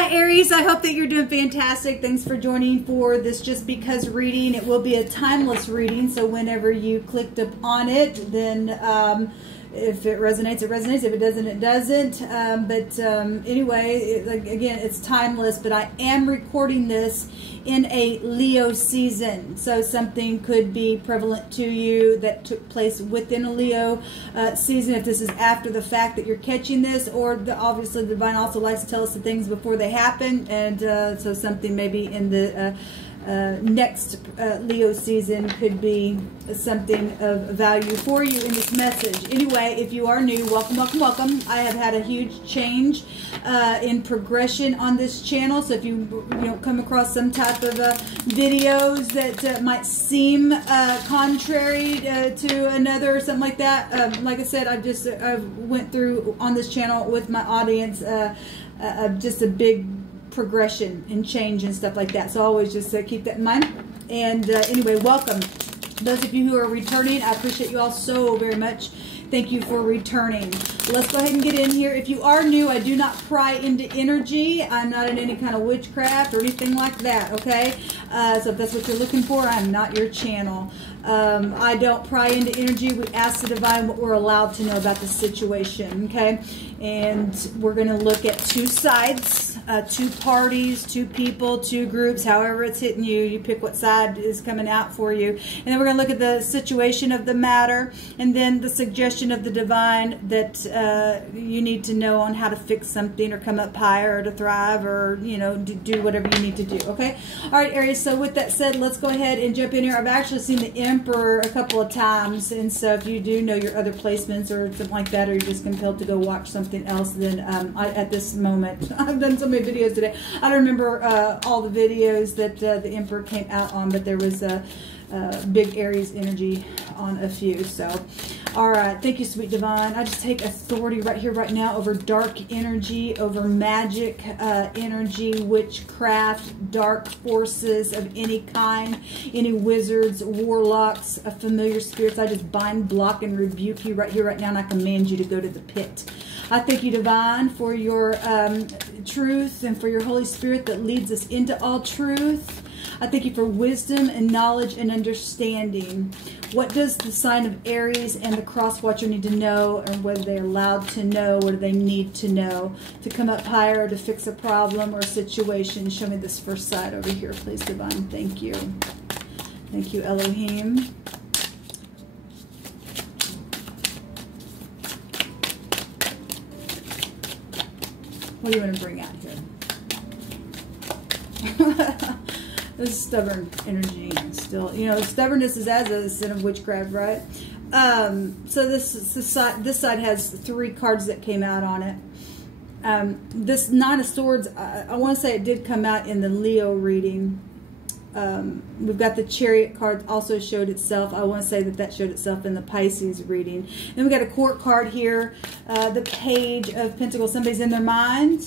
Hi Aries, I hope that you're doing fantastic. Thanks for joining for this Just Because reading. It will be a timeless reading, so whenever you clicked up on it, then if it resonates, it resonates. If it doesn't, it doesn't. Anyway, again, it's timeless, but I am recording this in a Leo season. So something could be prevalent to you that took place within a Leo season. If this is after the fact that you're catching this, or obviously the divine also likes to tell us the things before they happen. And so something maybe in the next Leo season could be something of value for you in this message. Anyway, if you are new, welcome, welcome, welcome. I have had a huge change in progression on this channel. So if you come across some type of videos that might seem contrary to another or something like that, like I said, I went through on this channel with my audience just a big progression and change and stuff like that. So always just keep that in mind. And anyway, welcome. Those of you who are returning, I appreciate you all so very much. Thank you for returning. Let's go ahead and get in here. If you are new, I do not pry into energy. I'm not in any kind of witchcraft or anything like that, okay? So if that's what you're looking for, I'm not your channel. I don't pry into energy. We ask the divine what we're allowed to know about the situation, okay? And we're going to look at two sides, two parties, two people, two groups, however it's hitting you. You pick what side is coming out for you. And then we're going to look at the situation of the matter, and then the suggestion of the divine that you need to know on how to fix something or come up higher or to thrive or, do whatever you need to do, okay? All right, Aries, so with that said, let's go ahead and jump in here. I've actually seen the Emperor a couple of times, and so if you do know your other placements or something like that, or you're just compelled to go watch something else, then at this moment, I've done so many videos today. I don't remember all the videos that the Emperor came out on, but there was a big Aries energy on a few. So, all right, thank you, sweet divine. I just take authority right here, right now, over dark energy, over magic energy, witchcraft, dark forces of any kind, any wizards, warlocks, familiar spirits. I just bind, block, and rebuke you right here, right now, and I command you to go to the pit. I thank you, divine, for your truth and for your Holy Spirit that leads us into all truth. I thank you for wisdom and knowledge and understanding. What does the sign of Aries and the cross watcher need to know, and whether they're allowed to know, what do they need to know to come up higher, to fix a problem or a situation? Show me this first side over here, please, divine. Thank you. Thank you, Elohim. What do you want to bring out here? This is stubborn energy still. Stubbornness is as a sin of witchcraft, right? So this side has 3 cards that came out on it. This Nine of Swords, I want to say it did come out in the Leo reading. We've got the Chariot card also showed itself. I want to say that showed itself in the Pisces reading. Then we got a Court card here, the Page of Pentacles. Somebody's in their mind,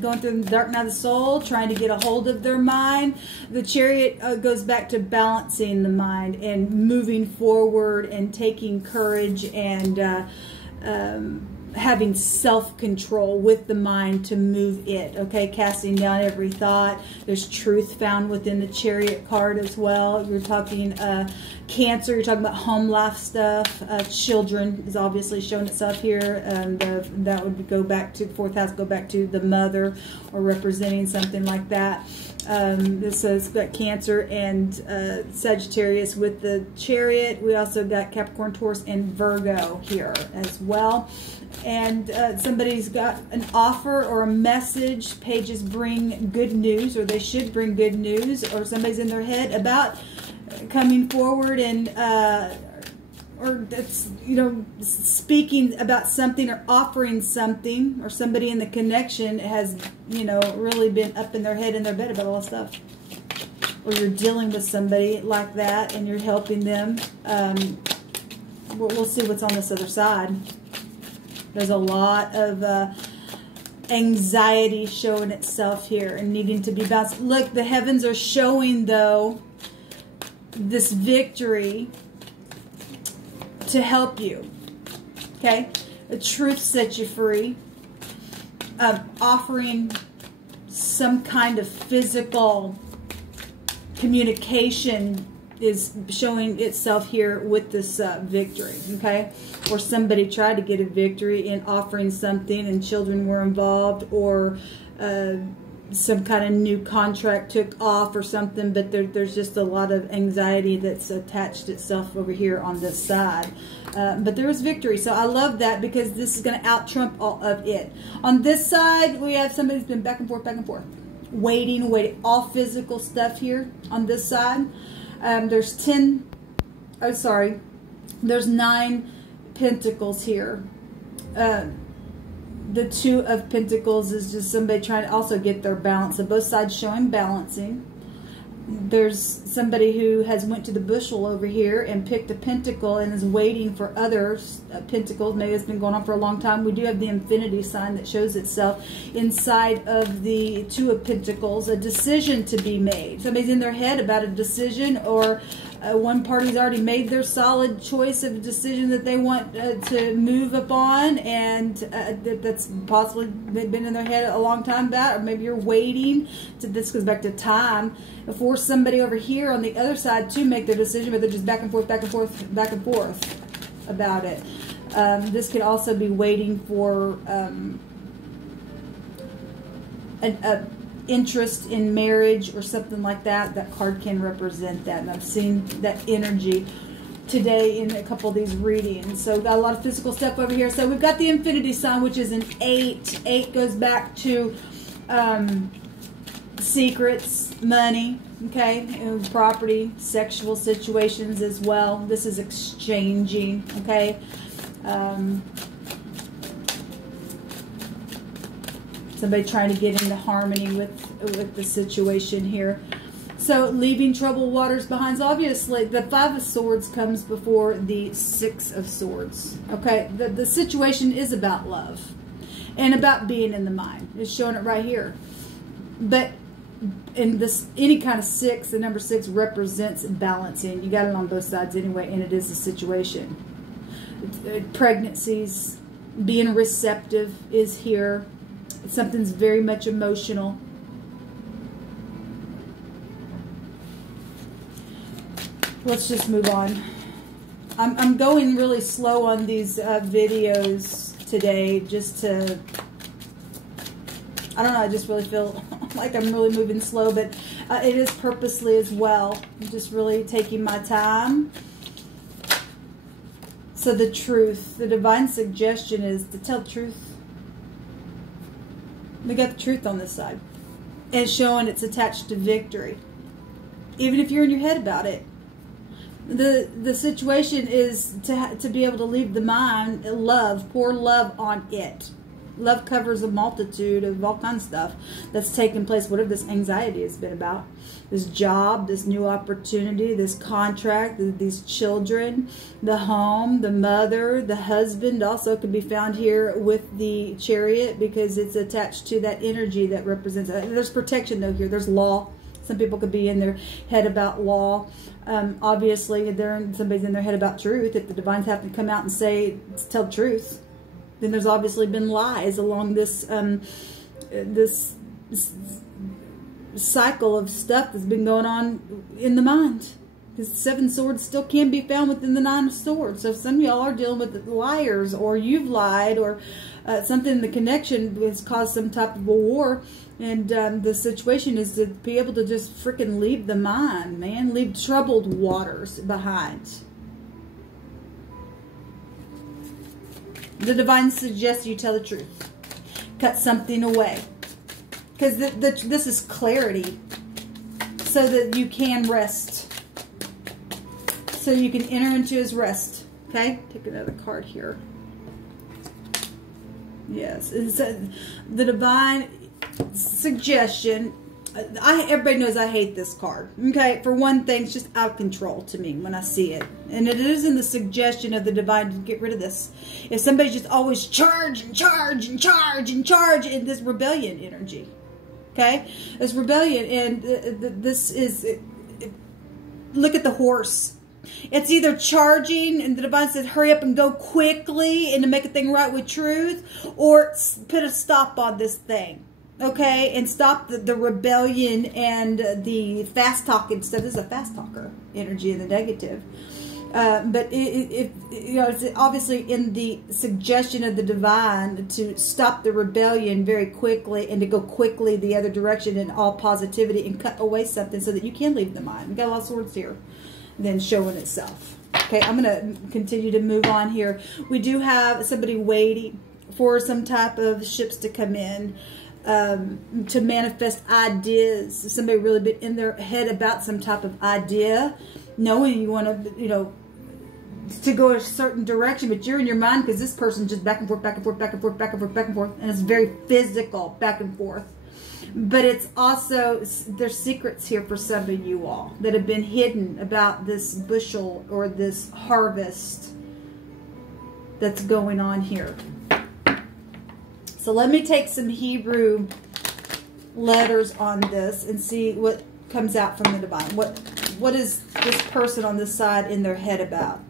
going through the dark night of the soul, trying to get a hold of their mind. The Chariot goes back to balancing the mind and moving forward and taking courage and having self-control with the mind to move it, okay? Casting down every thought. There's truth found within the Chariot card as well. You're talking Cancer, you're talking about home life stuff. Children is obviously showing itself here. That would go back to 4th house, go back to the mother, or representing something like that. This has got Cancer and Sagittarius with the Chariot. We also got Capricorn, Taurus, and Virgo here as well. And somebody's got an offer or a message. Pages bring good news, or they should bring good news, or somebody's in their head about coming forward and or that's speaking about something or offering something, or somebody in the connection has really been up in their head, in their bed about all this stuff, or you're dealing with somebody like that and you're helping them. We'll see what's on this other side. There's a lot of anxiety showing itself here and needing to be balanced. Look, the heavens are showing, though, this victory to help you. Okay? The truth sets you free. Offering some kind of physical communication is showing itself here with this victory, okay? Or somebody tried to get a victory in offering something and children were involved, or some kind of new contract took off or something, but there's just a lot of anxiety that's attached itself over here on this side. But there is victory, so I love that, because this is going to out-trump all of it. On this side, we have somebody who's been back and forth, waiting, all physical stuff here on this side. There's 9 pentacles here. The 2 of pentacles is just somebody trying to also get their balance. So both sides showing balancing. There's somebody who has went to the bushel over here and picked a pentacle and is waiting for other pentacles. Maybe it's been going on for a long time. We do have the infinity sign that shows itself inside of the 2 of pentacles, a decision to be made. Somebody's in their head about a decision, or one party's already made their solid choice of a decision that they want to move upon, and that's possibly been in their head a long time about, or maybe you're waiting to, this goes back to time, for somebody over here on the other side to make their decision, but they're just back and forth about it. This could also be waiting for an interest in marriage or something like that. That card can represent that, and I've seen that energy today in a couple of these readings. So we've got a lot of physical stuff over here. So we've got the infinity sign, which is an 8. 8 goes back to secrets, money, okay, and property, sexual situations as well. This is exchanging, okay. Somebody trying to get into harmony with the situation here. So leaving troubled waters behind. So obviously the 5 of Swords comes before the 6 of Swords. Okay, the situation is about love and about being in the mind. It's showing it right here. But in this, any kind of 6, the number 6 represents balancing. You got it on both sides anyway, and it is a situation. Pregnancies, being receptive is here. Something's very much emotional. Let's just move on. I'm going really slow on these videos today, just to, I don't know, I just really feel like I'm really moving slow, but it is purposely as well. I'm just really taking my time. So the truth, the divine suggestion is to tell the truth. We got the truth on this side. And showing it's attached to victory. Even if you're in your head about it. The situation is to be able to leave the mind, love, pour love on it. Love covers a multitude of all kinds of stuff that's taken place, whatever this anxiety has been about. This job, this new opportunity, this contract, these children, the home, the mother, the husband also could be found here with the Chariot, because it's attached to that energy that represents. There's protection though here. There's law. Some people could be in their head about law. Obviously, somebody's in their head about truth. If the divines have to come out and say, tell the truth, then there's obviously been lies along this this cycle of stuff that's been going on in the mind. Because 7 swords still can be found within the 9 of swords. So if some of y'all are dealing with liars, or you've lied, or something in the connection has caused some type of a war, and the situation is to be able to just freaking leave the mind, man. Leave troubled waters behind. The divine suggests you tell the truth. Cut something away. Because this is clarity. So that you can rest. So you can enter into his rest. Okay? Take another card here. Yes. It's the divine suggestion. Everybody knows I hate this card. Okay? For one thing, it's just out of control to me when I see it. And it is in the suggestion of the divine to get rid of this. If somebody's just always charge and charge and charge and charge in this rebellion energy. Okay? This rebellion, and this is, look at the horse. It's either charging, and the divine says hurry up and go quickly and to make a thing right with truth, or put a stop on this thing. okay, and stop the rebellion and the fast talking stuff. This is a fast talker energy in the negative. But you know, it's obviously in the suggestion of the divine to stop the rebellion very quickly and to go quickly the other direction in all positivity and cut away something so that you can leave the mind. We've got a lot of swords here, then showing itself. Okay, I'm going to continue to move on here. We do have somebody waiting for some type of ships to come in. To manifest ideas. Somebody really been in their head about some type of idea, knowing you want to, you know, to go a certain direction, but you're in your mind because this person just back and forth, back and forth, back and forth, back and forth, back and forth, and it's very physical back and forth. But it's also, there's secrets here for some of you all that have been hidden about this bushel or this harvest that's going on here. So let me take some Hebrew letters on this and see what comes out from the divine. What is this person on this side in their head about?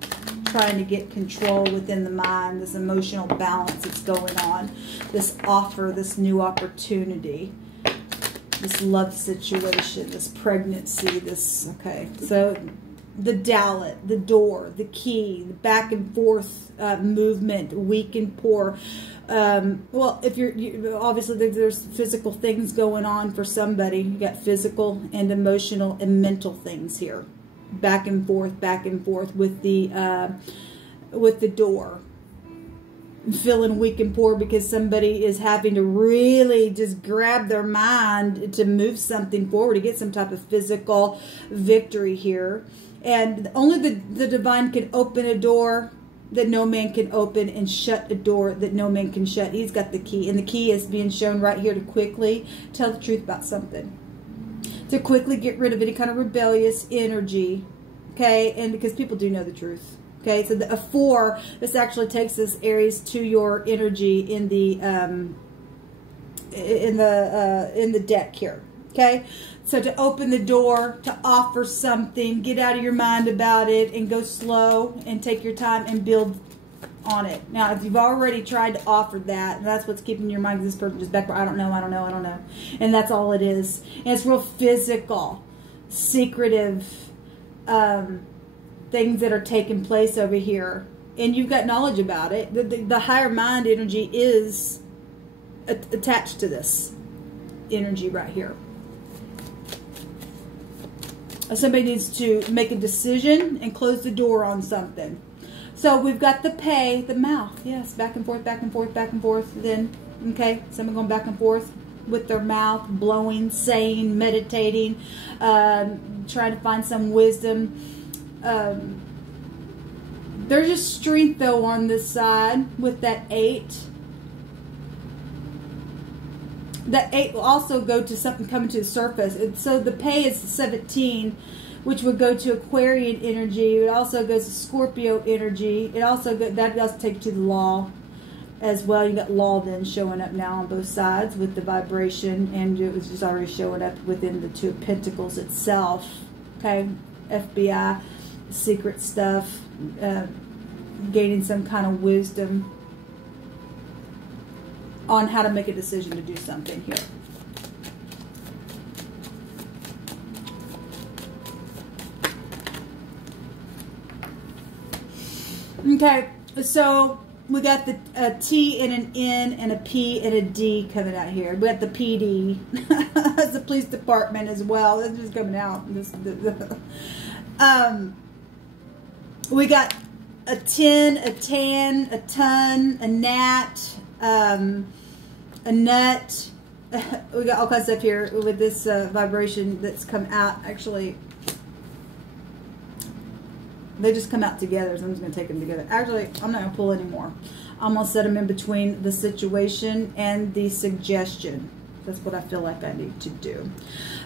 Trying to get control within the mind, this emotional balance that's going on, this offer, this new opportunity, this love situation, this pregnancy, this, okay. So the dowlet, the door, the key, the back and forth movement, weak and poor. Well, if you obviously there's physical things going on for somebody. You got physical and emotional and mental things here, back and forth with the door. Feeling weak and poor because somebody is having to really just grab their mind to move something forward, to get some type of physical victory here. And only the divine can open a door that no man can open and shut a door that no man can shut. He's got the key, and the key is being shown right here to quickly tell the truth about something, to quickly get rid of any kind of rebellious energy, okay? And because people do know the truth, okay? So a 4, this actually takes us, Aries, to your energy in the deck here, okay? So to open the door, to offer something, get out of your mind about it and go slow and take your time and build on it. Now, if you've already tried to offer that, that's what's keeping your mind, this person just back, I don't know. And that's all it is. And it's real physical, secretive things that are taking place over here. And you've got knowledge about it. The higher mind energy is attached to this energy right here. Somebody needs to make a decision and close the door on something. So we've got the pay, the mouth. Yes, back and forth, back and forth, back and forth. Then, okay, someone going back and forth with their mouth, blowing, saying, meditating, trying to find some wisdom. There's just strength, though, on this side with that 8. That 8 will also go to something coming to the surface. So the pay is 17, which would go to Aquarian energy. It also goes to Scorpio energy. It also that does take to the law as well. You got law then showing up now on both sides with the vibration, and it was just already showing up within the 2 of Pentacles itself. Okay, FBI, secret stuff, gaining some kind of wisdom on how to make a decision to do something here. Okay, so we got a T and an N and a P and a D coming out here. We got the PD. That's the police department as well. That's just coming out. We got a 10, a tan, a ton, a gnat, a nut. We got all kinds of stuff here with this vibration that's come out. Actually, they just come out together, so I'm just going to take them together. Actually, I'm not going to pull anymore. I'm going to set them in between the situation and the suggestion. That's what I feel like I need to do.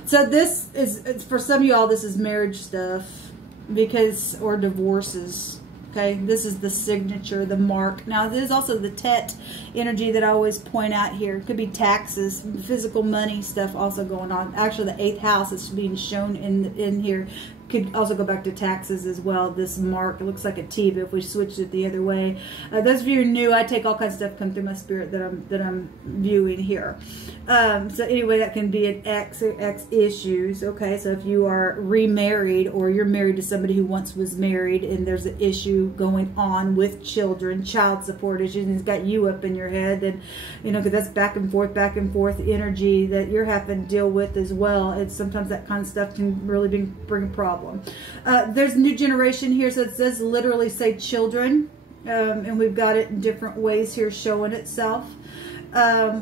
So this is, for some of y'all, this is marriage stuff, because, or divorces. Okay, this is the signature, the mark. Now, this is also the Tet energy that I always point out here. It could be taxes, physical money stuff also going on. Actually, the 8th house is being shown in here. could also go back to taxes as well. This mark, it looks like a T, but if we switched it the other way, those of you who are new, I take all kinds of stuff come through my spirit that I'm viewing here. So anyway, that can be an X or X issues. Okay, so if you are remarried or you're married to somebody who once was married and there's an issue going on with children, child support issues, and it's got you up in your head, and you know, because that's back and forth energy that you're having to deal with as well. It's sometimes that kind of stuff can really bring a problem. There's new generation here, so it does literally say children, and we've got it in different ways here showing itself.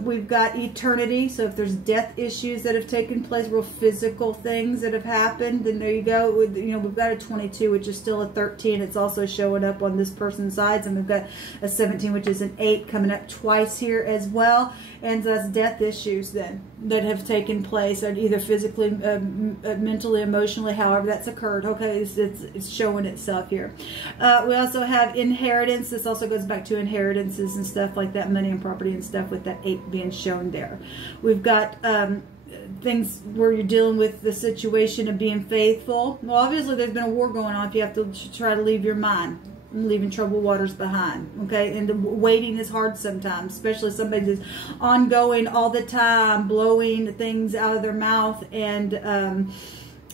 We've got eternity, so if there's death issues that have taken place, real physical things that have happened, then there you go. You know, we've got a 22, which is still a 13. It's also showing up on this person's sides, and we've got a 17, which is an 8, coming up twice here as well. And that's death issues then that have taken place, either physically, mentally, emotionally, however that's occurred. Okay, it's showing itself here. We also have inheritance. This also goes back to inheritances and stuff like that, money and property and stuff, with that 8 being shown there. We've got things where you're dealing with the situation of being faithful. Well, obviously there's been a war going on if you have to try to leave your mind, leaving troubled waters behind. Okay, and the waiting is hard sometimes, especially if somebody that's ongoing all the time, blowing things out of their mouth, and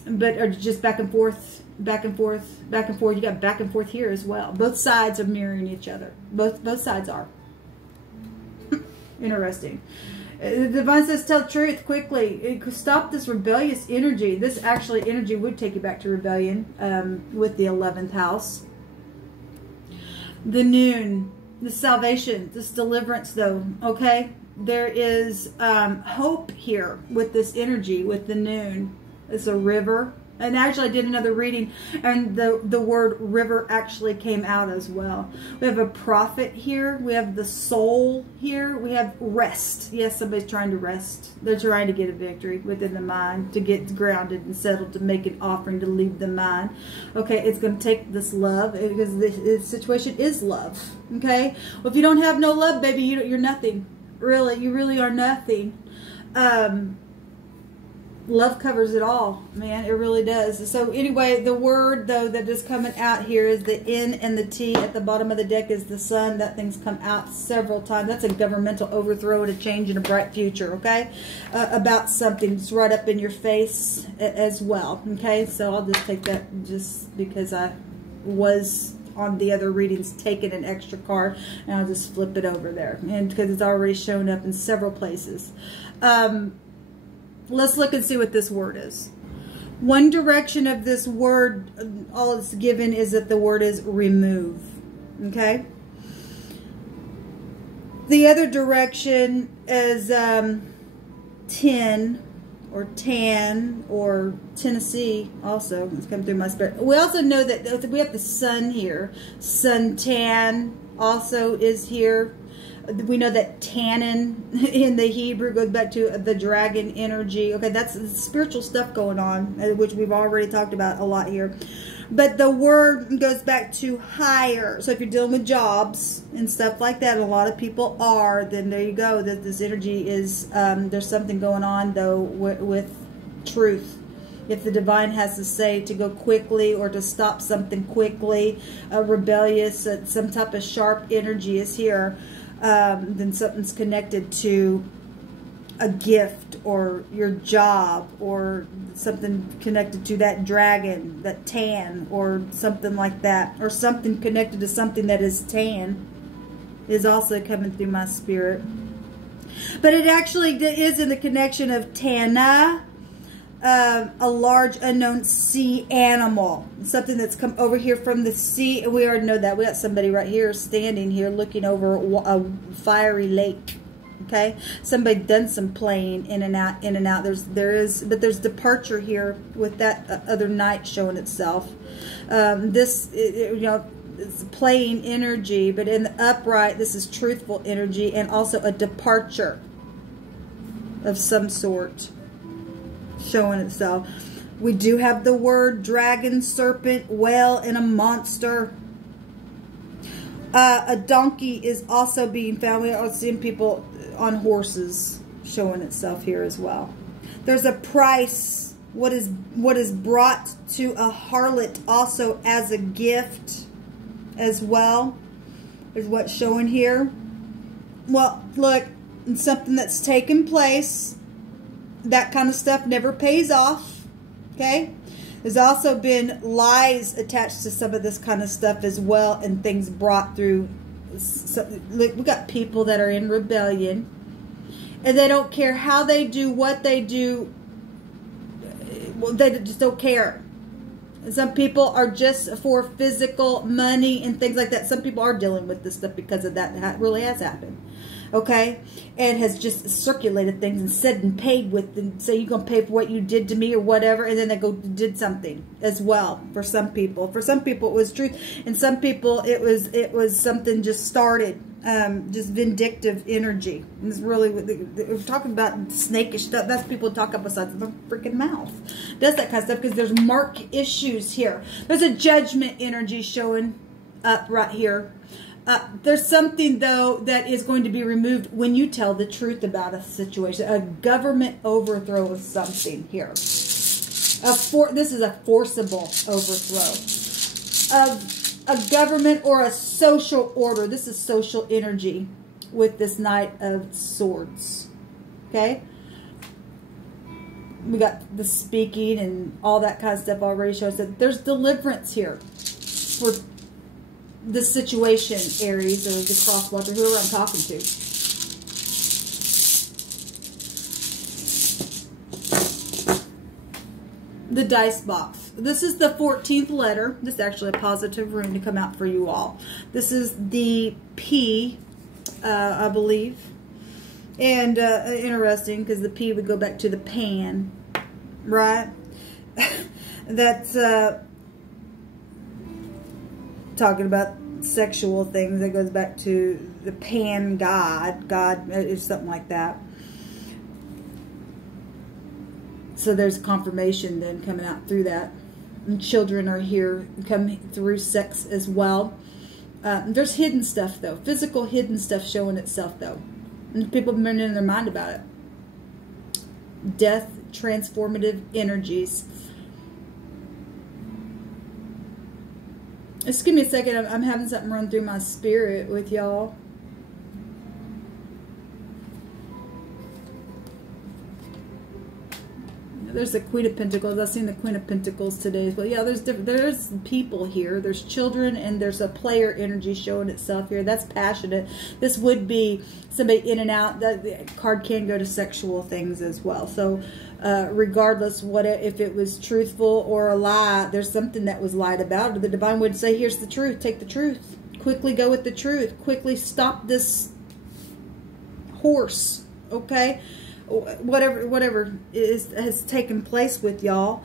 but are just back and forth, back and forth, back and forth. You got back and forth here as well. Both sides are mirroring each other. Both sides are. Interesting. The divine says, tell truth quickly. Stop this rebellious energy. This actually energy would take you back to rebellion with the 11th house. The noon, the salvation, this deliverance though, okay? There is hope here with this energy, with the noon. It's a river. And actually I did another reading, and the word river actually came out as well. We have a prophet here. We have the soul here. We have rest. Yes, somebody's trying to rest. They're trying to get a victory within the mind, to get grounded and settled, to make an offering, to leave the mind. Okay, it's going to take this love, because the situation is love. Okay? Well, if you don't have no love, baby, you're nothing. Really, you really are nothing. Love covers it all, man. It really does. So anyway, the word, though, that is coming out here is the N and the T. At the bottom of the deck is the sun. That thing's come out several times. That's a governmental overthrow and a change in a bright future, okay? About something. It's right up in your face as well, okay? So I'll just take that just because I was on the other readings taking an extra card, and I'll just flip it over there. And because it's already shown up in several places. Let's look and see what this word is. One direction of this word, all it's given is that the word is remove. Okay? The other direction is 10 or tan or Tennessee also. It's come through my spirit. We also know that we have the sun here. Suntan also is here. We know that tannin in the Hebrew goes back to the dragon energy. Okay, that's spiritual stuff going on, which we've already talked about a lot here. But the word goes back to higher. So if you're dealing with jobs and stuff like that, and a lot of people are, then there you go. That this energy is, there's something going on, though, with truth. If the divine has to say to go quickly or to stop something quickly, rebellious, some type of sharp energy is here. Then something's connected to a gift or your job, or something connected to that dragon, that tan, or something like that, or something connected to something that is tan is also coming through my spirit. But it actually is in the connection of Tana, a large unknown sea animal, something that's come over here from the sea. And we already know that. We got somebody right here standing here looking over a fiery lake. Okay, somebody done some playing in and out, in and out. But there's departure here with that other knight showing itself. You know, it's playing energy, but in the upright, this is truthful energy, and also a departure of some sort showing itself. We do have the word dragon, serpent, whale, and a monster. A donkey is also being found. We are seeing people on horses showing itself here as well. There's a price what is brought to a harlot also as a gift as well is what's showing here. Well, look, something that's taken place, that kind of stuff never pays off, okay? There's also been lies attached to some of this kind of stuff as well, and things brought through. So, look, we got people that are in rebellion, and they don't care how they do, what they do. Well, they just don't care. Some people are just for physical money and things like that. Some people are dealing with this stuff because of that. That really has happened. Okay? And has just circulated things and said and paid with, and say, you're going to pay for what you did to me or whatever, and then they go did something as well for some people. For some people it was truth, and some people it was something just started. Just vindictive energy. And it's really, we're talking about snakish stuff. That's people talk up besides the freaking mouth. Does that kind of stuff because there's mark issues here. There's a judgment energy showing up right here. There's something though that is going to be removed when you tell the truth about a situation. A government overthrow of something here. This is a forcible overthrow of a government or a social order. This is social energy with this Knight of Swords. Okay? We got the speaking and all that kind of stuff already shows that there's deliverance here for the situation, Aries, or the crosswatcher, whoever I'm talking to. The dice box. This is the 14th letter. This is actually a positive rune to come out for you all. This is the P, I believe. And interesting, because the P would go back to the pan, right? That's talking about sexual things. That goes back to the pan god. God is something like that. So there's confirmation then coming out through that. And children are here, come through sex as well. There's hidden stuff though. Physical hidden stuff showing itself though. And people have been in their mind about it. Death, transformative energies. Just give me a second. I'm having something run through my spirit with y'all. There's the Queen of Pentacles. I've seen the Queen of Pentacles today as well. Yeah, there's people here. There's children, and there's a player energy showing itself here. That's passionate. This would be somebody in and out. The card can go to sexual things as well. So regardless if it was truthful or a lie, there's something that was lied about. The divine would say, here's the truth. Take the truth. Quickly go with the truth. Quickly stop this horse. Okay? Whatever has taken place with y'all.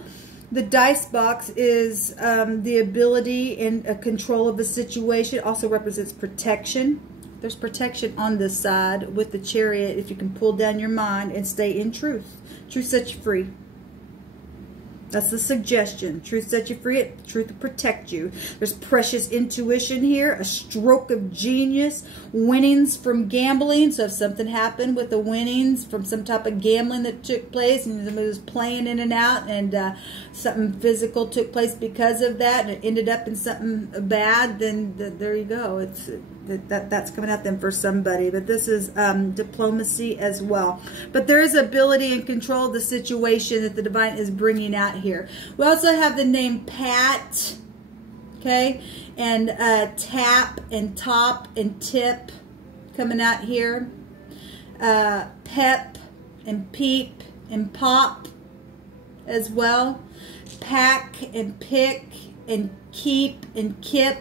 The dice box is the ability and control of a situation. Also represents protection. There's protection on this side with the Chariot if you can pull down your mind and stay in truth. Truth sets you free. That's the suggestion. Truth sets you free. Truth will protect you. There's precious intuition here. A stroke of genius. Winnings from gambling. So if something happened with the winnings from some type of gambling that took place and somebody was playing in and out and something physical took place because of that and it ended up in something bad, then there you go. That's coming out then for somebody. But this is diplomacy as well. But there is ability and control of the situation that the divine is bringing out here. We also have the name Pat, okay, and tap and top and tip coming out here. Pep and peep and pop as well. Pack and pick and keep and kip.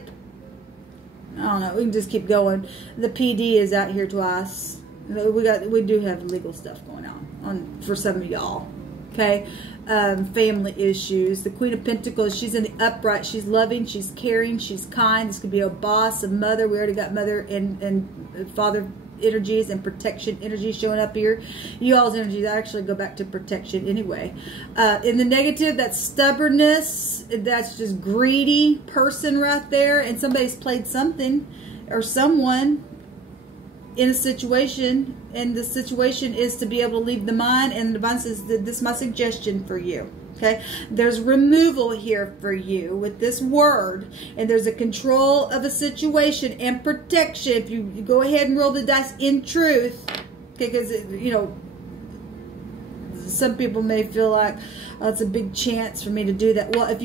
I don't know. We can just keep going. The PD is out here twice. We do have legal stuff going on for some of y'all. Okay, family issues. The Queen of Pentacles. She's in the upright. She's loving. She's caring. She's kind. This could be a boss, a mother. We already got mother and father energies and protection energy showing up here. You all's energies actually go back to protection anyway. In the negative, that's stubbornness. That's just greedy person right there. And somebody's played something or someone in a situation, and the situation is to be able to leave the mind, and the divine says that this is my suggestion for you. Okay, there's removal here for you with this word, and there's a control of a situation and protection. If you go ahead and roll the dice in truth, okay, because you know, some people may feel like, oh, it's a big chance for me to do that. Well, if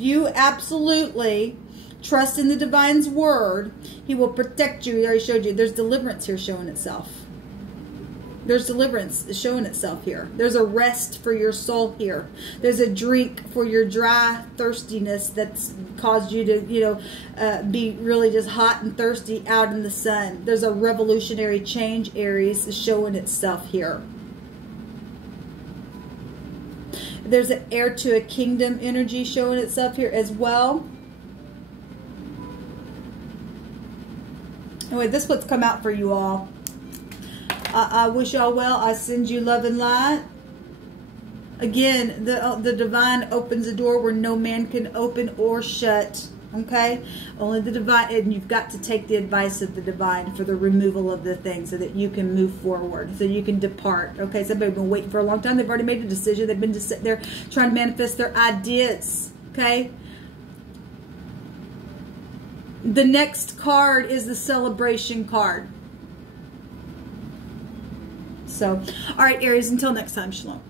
you absolutely trust in the divine's word, he will protect you. He already showed you. There's deliverance here showing itself. There's deliverance showing itself here. There's a rest for your soul here. There's a drink for your dry thirstiness that's caused you to, you know, be really just hot and thirsty out in the sun. There's a revolutionary change, Aries, showing itself here. There's an heir to a kingdom energy showing itself here as well. Anyway, this is what's come out for you all. I wish y'all well. I send you love and light. Again, the divine opens a door where no man can open or shut. Okay? Only the divine, and you've got to take the advice of the divine for the removal of the thing so that you can move forward, so you can depart. Okay? Somebody's been waiting for a long time. They've already made a decision. They've been just sitting there trying to manifest their ideas. Okay? The next card is the celebration card. So, all right, Aries, until next time, shalom.